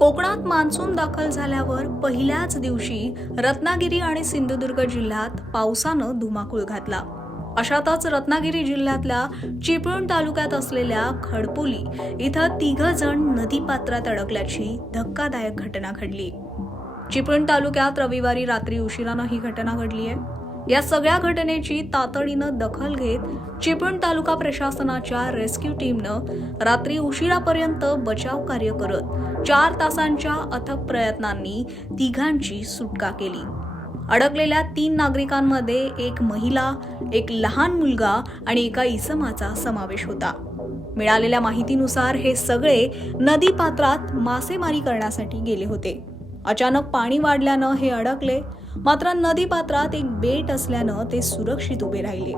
कोकणात मान्सून दाखल झाल्यावर पहिल्याच दिवशी रत्नागिरी आणि सिंधुदुर्ग जिल्ह्यात पावसानं धुमाकूळ घातला। अशातच रत्नागिरी जिल्ह्यातल्या चिपळूण तालुक्यात असलेल्या खडपोली इथं 3 जण नदीपात्रात अडकल्याची धक्कादायक घटना घडली। चिपळूण तालुक्यात रविवारी रात्री उशिरानं ही घटना घडली आहे। या सगळ्या घटनेची तातडीनं दखल घेत चिपळूण तालुका प्रशासनाच्या रेस्क्यू टीमनं रात्री उशिरापर्यंत बचाव कार्य करत 4 तासांच्या अथक प्रयत्नांनी 3घांची सुटका केली। अडकलेल्या 3 नागरिकांमध्ये एक महिला, एक लहान मुलगा आणि एका इसमाचा समावेश होता। मिळालेल्या माहितीनुसार हे सगळे नदीपात्रात मासेमारी करण्यासाठी गेले होते। अचानक पाणी वाढल्यानं हे अडकले, मात्र नदीपात्रात एक बेट असल्यानं ते सुरक्षित उभे राहिले।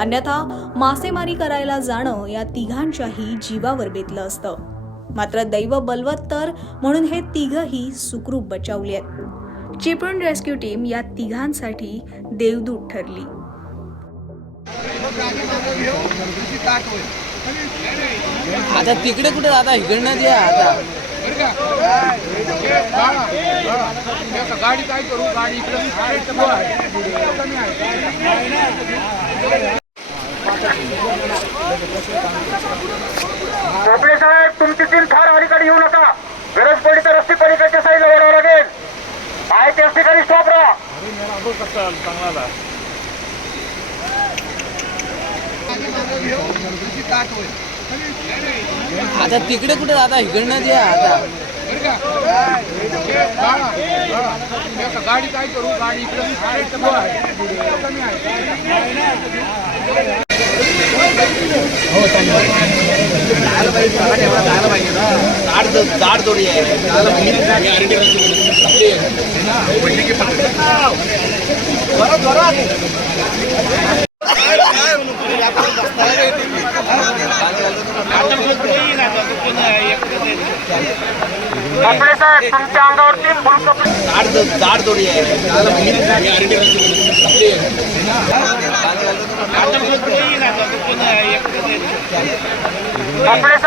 अन्यथा मासेमारी करायला जाणं या 3घांच्याही जीवावर बेतलं असतं। मात्र दैव बलवत्तर म्हणून हे 3घही सुखरूप बचावले आहेत। चिपळूण रेस्क्यू टीम या 3घांसाठी देवदूत ठरली। आता तिकडे कुठे आता इकडनं जे आता गाडी काय करू, गाडी इकडे भोपळे साहेब, तुमची टीम फार अलीकडे येऊ नका। गरज पडली तर रस्ते पलीकडच्या साईडला वळावं लागेल। आहे त्याच ठिकाणी स्टॉप राहा। आता तिकडे कुठे आता इकडनं जे आता गाडी काय करू, गाडी इकडे जोडी भोपळे साहेब, तुमच्या अंगावरती जाड जोडी आहे। भोपळे साहेब